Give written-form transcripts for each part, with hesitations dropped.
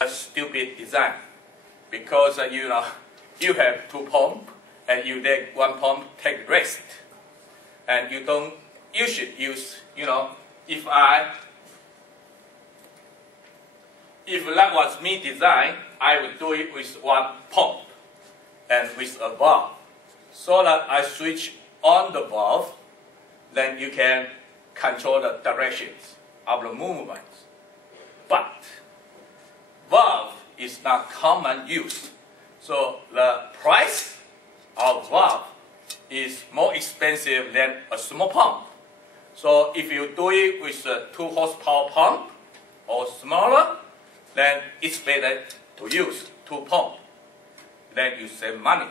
a stupid design because you have two pumps and you let one pump take rest, and you should use if that was me design, I would do it with one pump and with a valve, so that I switch on the valve, then you can control the directions of the movement. But valve is not common use, so the price of valve is more expensive than a small pump. So if you do it with a 2 horsepower pump or smaller, then it's better to use 2 pumps. Then you save money.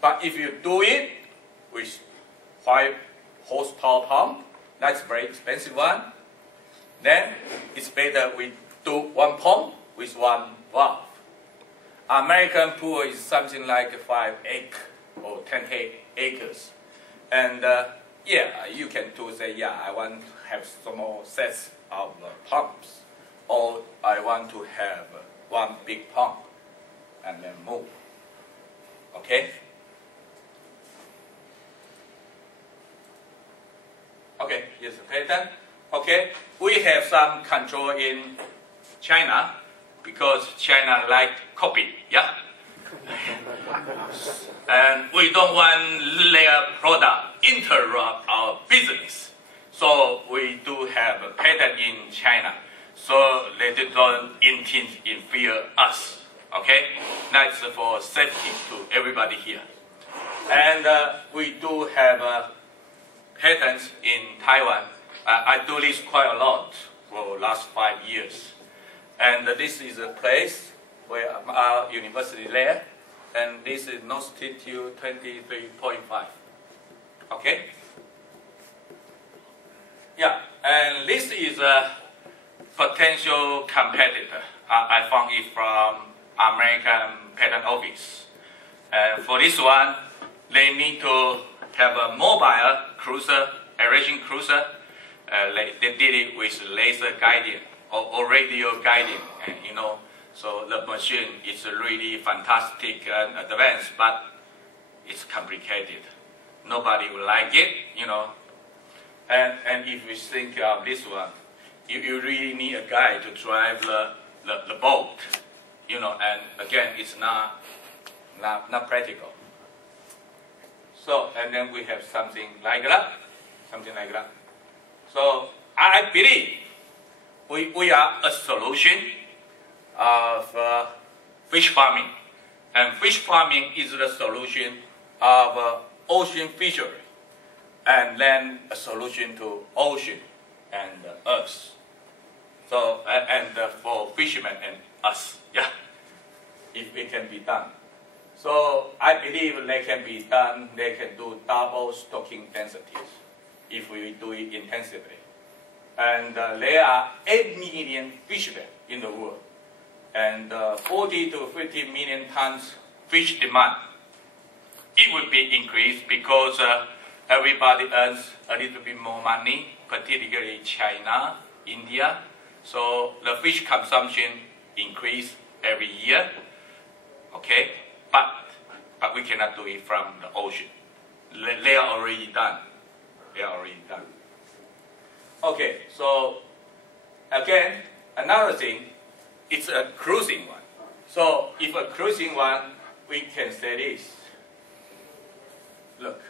But if you do it with 5 horsepower pump, that's very expensive one, then it's better we do 1 pump with 1 valve. American pool is something like 5 acres or 10 acres. And yeah, you can do say, yeah, I want to have some more sets of pumps, or I want to have 1 big pump and then move. Okay? Okay, yes, okay then. Okay, we have some control in China because China like copy, yeah? And we don't want their product interrupt our business. So we do have a patent in China, so they don't interfere us. Okay, that's for safety to everybody here. And we do have patents in Taiwan. I do this quite a lot for the last 5 years. And this is a place where our university there. And this is longitude 23.5. Okay? Yeah, and this is a potential competitor. I found it from American Patent Office. And for this one, they need to have a mobile cruiser, aeration cruiser. They did it with laser guiding or radio guiding, and so the machine is really fantastic and advanced, but it's complicated. Nobody will like it, And if you think of this one, you really need a guy to drive the boat, and again, it's not practical. So, and then we have something like that. So, I believe we are a solution of fish farming. And fish farming is the solution of ocean fishery. And then a solution to ocean and earth. So, and for fishermen and us, yeah, if it can be done. So I believe they can be done, they can do double stocking densities if we do it intensively. And there are 8 million fishermen in the world, and 40 to 50 million tons fish demand. It will be increased because everybody earns a little bit more money, particularly China, India. So the fish consumption increase every year. Okay, but we cannot do it from the ocean. They are already done. Okay, so again, another thing, it's a cruising one. So if a cruising one, we can say this. Look.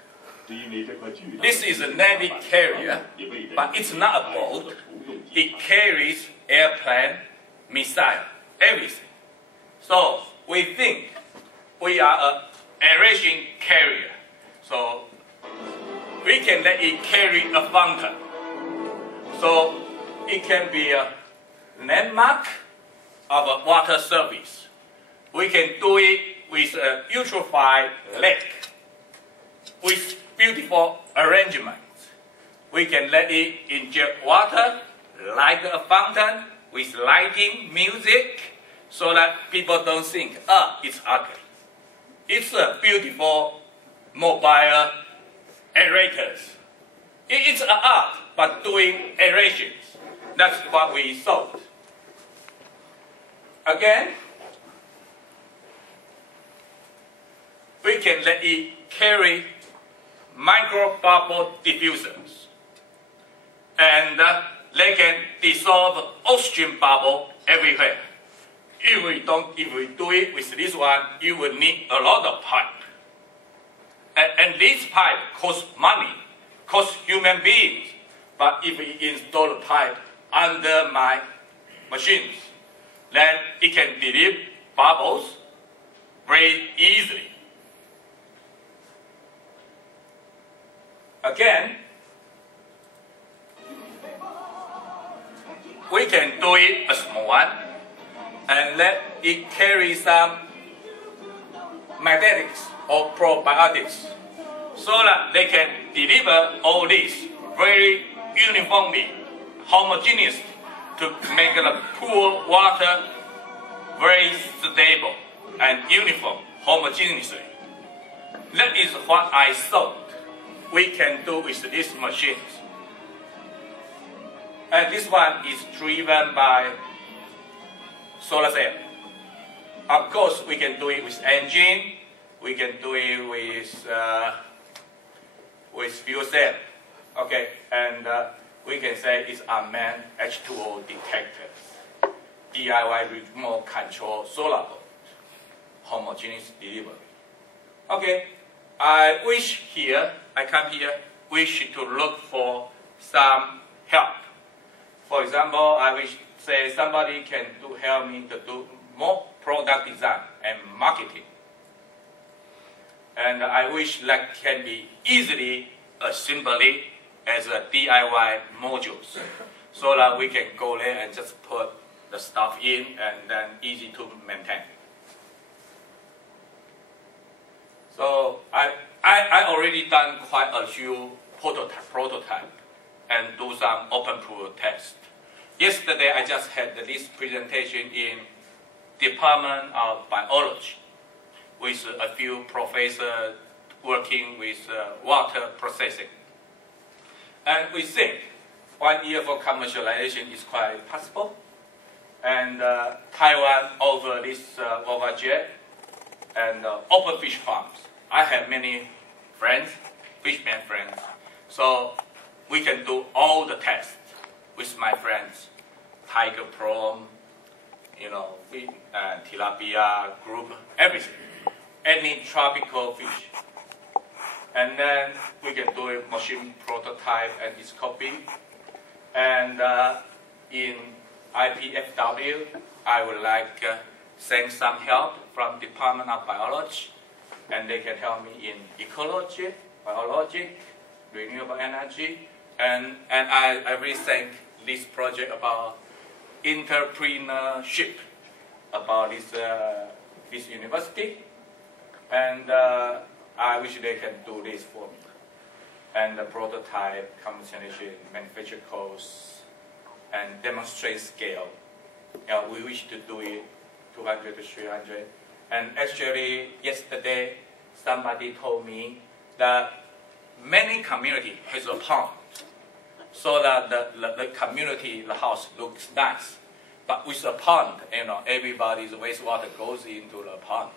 This is a Navy carrier, but it's not a boat. It carries airplane, missile, everything. So we think we are an aeration carrier. So we can let it carry a fountain. So it can be a landmark of a water surface. We can do it with a eutrophied lake, with beautiful arrangements. We can let it inject water like a fountain with lighting, music, so that people don't think, it's ugly. It's a beautiful mobile aerators. It's an art, but doing aerations. That's what we sold. Again, we can let it carry micro bubble diffusers, and they can dissolve oxygen bubble everywhere. If we do it with this one, you will need a lot of pipe. And this pipe costs money, costs human beings. But if we install a pipe under my machines, then it can deliver bubbles very easily. Again, we can do it a small one and let it carry some magnetics or probiotics so that they can deliver all this very uniformly, homogeneous, to make the pool water very stable and uniform, homogeneously. That is what I thought we can do with these machines. And this one is driven by solar cell. Of course, we can do it with engine. We can do it with fuel cell. Okay, and we can say it's unmanned H2O detectors, DIY remote control solar boat, homogeneous delivery. Okay, I wish here, I come here, wish to look for some help. For example, I wish say somebody can help me to do more product design and marketing. And I wish that can be easily assembled as a DIY modules, so that we can go there and just put the stuff in and then easy to maintain. So I already done quite a few prototype and do some open proof test. Yesterday I just had this presentation in Department of Biology with a few professors working with water processing. And we think 1 year for commercialization is quite possible. And Taiwan over this jet and open fish farms. I have many friends, fishermen friends, so we can do all the tests with my friends, tiger prawn, tilapia group, everything, any tropical fish. And then we can do a machine prototype and its copy. And in IPFW, I would like send some help from Department of Biology, and they can help me in ecology, biology, renewable energy, and I really think this project about entrepreneurship about this university, and I wish they can do this for me. And the prototype, commercialization, manufacture costs, and demonstrate scale. We wish to do it 200 to 300. And actually, yesterday, somebody told me that many community has a pond, so that the community, the house looks nice. But with a pond, everybody's wastewater goes into the pond,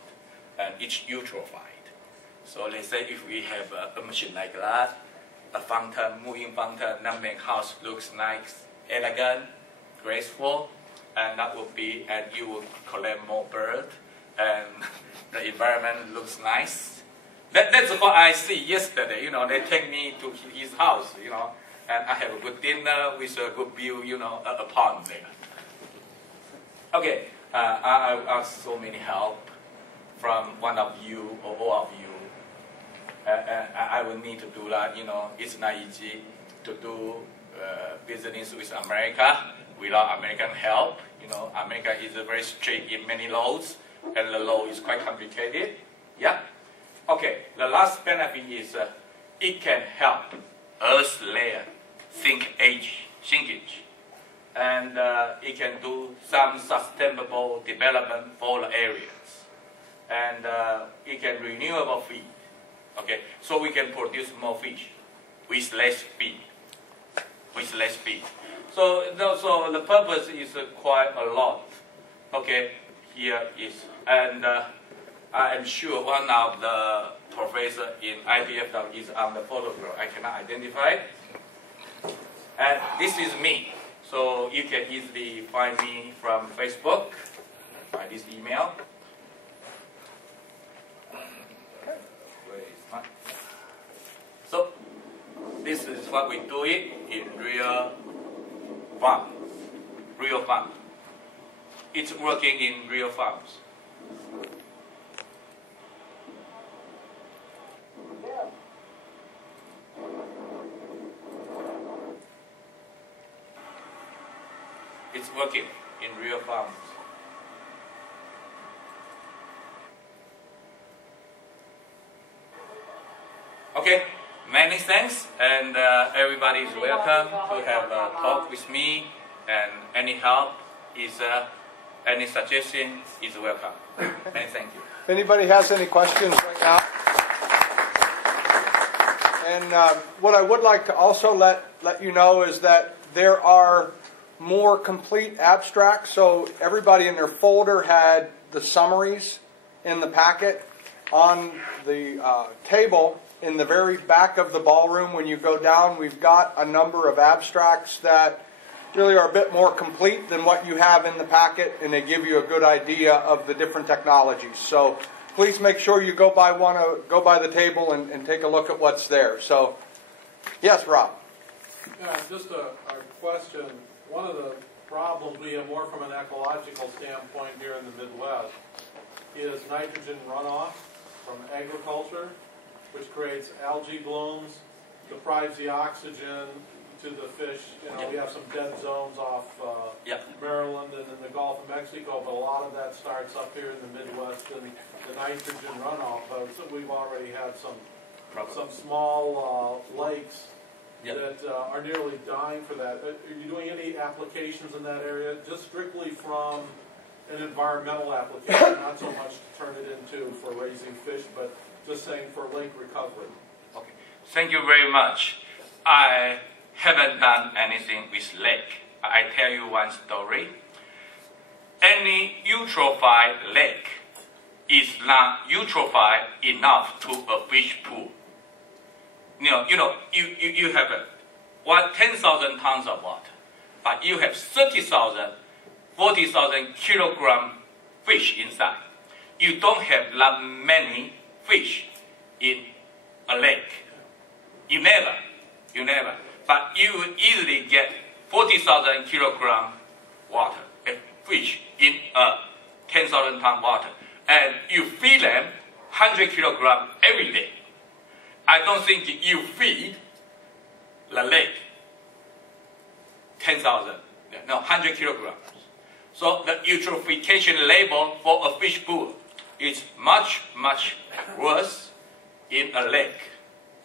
and it's eutrophied. So they say if we have a machine like that, a fountain, moving fountain, that make house looks nice, elegant, graceful, and that would be, and you will collect more bird, and the environment looks nice. That's what I see yesterday. They take me to his house, and I have a good dinner with a good view, a pond there. Okay, I ask so many help from one of you or all of you. I will need to do that. It's not easy to do business with America without American help. America is very strict in many laws, and the law is quite complicated. Yeah. Okay. The last benefit is it can help Earth layer shrinkage, and it can do some sustainable development for the areas, and it can renewable feed. Okay, so we can produce more fish with less feed. So the purpose is quite a lot. Okay, here is, and I am sure one of the professor in IPFW is on the photograph. I cannot identify. And this is me. So you can easily find me from Facebook by this email. So this is what we do it in real farm. Real farm. It's working in real farms. It's working in real farms. Okay, many thanks, and everybody is welcome to have a talk with me, and any help is, any suggestion is welcome. Many thank you. If anybody has any questions right now. And what I would like to also let you know is that there are more complete abstracts. So everybody in their folder had the summaries in the packet. On the table in the very back of the ballroom, when you go down, we've got a number of abstracts that really are a bit more complete than what you have in the packet, and they give you a good idea of the different technologies. So please make sure you go by the table and take a look at what's there. So, yes, Rob. Yeah, just a question. One of the problems we have more from an ecological standpoint here in the Midwest is nitrogen runoff from agriculture, which creates algae blooms, deprives the oxygen to the fish. You know, we have some dead zones off Maryland and in the Gulf of Mexico, but a lot of that starts up here in the Midwest, and the nitrogen runoff. So we've already had some small lakes that are nearly dying for that. Are you doing any applications in that area, just strictly from an environmental application, not so much to turn it into for raising fish, but just saying for lake recovery? Okay, thank you very much. I haven't done anything with lake. I tell you one story. Any eutrophied lake is not eutrophied enough to a fish pool. You have 10,000 tons of water, but you have 30,000, 40,000 kilogram fish inside. You don't have that many fish in a lake. You never. But you will easily get 40,000 kilogram water, fish in a 10,000 ton water. And you feed them 100 kilogram every day. I don't think you feed the lake 10,000, no, 100 kilograms. So the eutrophication level for a fish pool is much, much worse in a lake,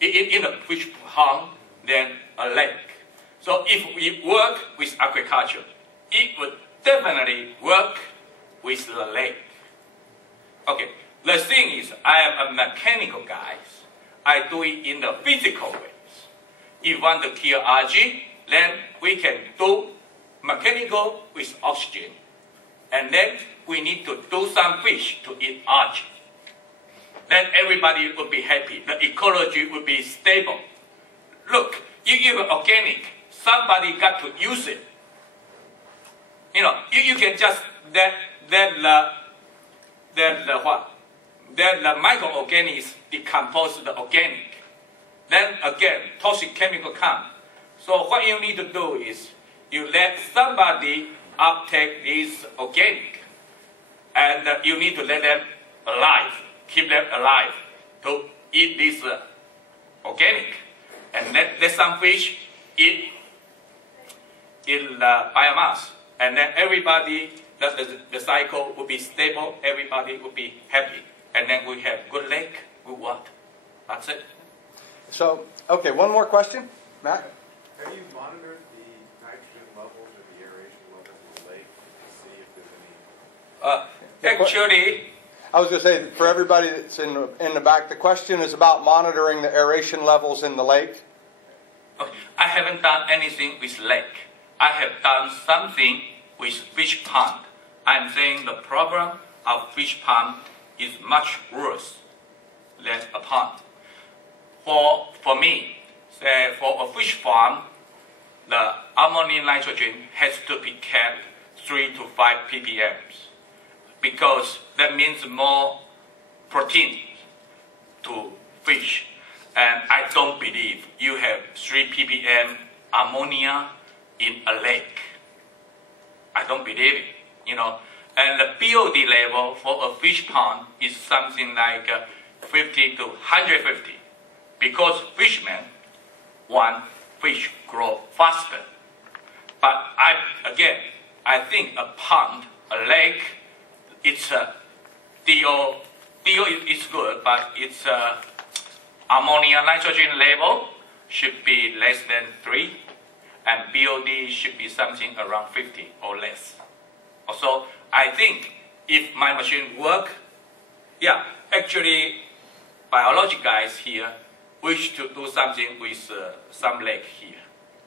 in a fish pond than a lake. So if we work with agriculture, it would definitely work with the lake. Okay, the thing is, I am a mechanical guy. I do it in the physical ways. If you want to kill algae, then we can do mechanical with oxygen. And then we need to do some fish to eat algae. Then everybody will be happy. The ecology will be stable. Look, you give organic, somebody got to use it. You know, you can just let the microorganisms decompose the organic. Then again, toxic chemical come. So what you need to do is you let somebody uptake this organic, and you need to let them alive, keep them alive to eat this organic, and let some fish eat the biomass, and then everybody, the cycle will be stable, everybody will be happy, and then we have good lake, good water. That's it. So, okay, one more question, Matt? Have you monitored the nitrogen levels or the aeration levels in the lake to see if there's any? Actually, I was going to say, for everybody that's in the back, the question is about monitoring the aeration levels in the lake. I haven't done anything with lake. I have done something with fish pond. I'm saying the problem of fish pond is much worse than a pond. For me, say for a fish farm, the ammonium nitrogen has to be kept 3 to 5 ppm because that means more protein to fish. And I don't believe you have 3 ppm ammonia in a lake. I don't believe it, And the BOD level for a fish pond is something like 50 to 150 because fishermen want fish grow faster. But I think a pond, a lake, it's a DO is good, but its ammonia nitrogen level should be less than 3, and BOD should be something around 50 or less. Also, I think if my machine work, actually, biology guys here wish to do something with some lake here.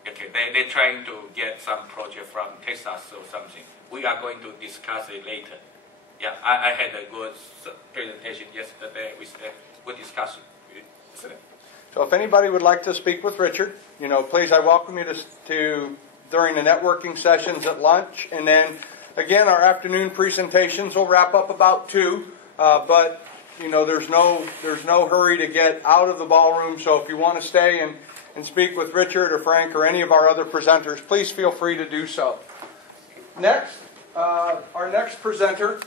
Okay, they're trying to get some project from Texas or something. We are going to discuss it later. Yeah, I had a good presentation yesterday with a good discussion. So if anybody would like to speak with Richard, please, I welcome you to during the networking sessions at lunch. And then, again, our afternoon presentations will wrap up about 2. But, there's no hurry to get out of the ballroom. So if you want to stay and speak with Richard or Frank or any of our other presenters, please feel free to do so. Next, our next presenter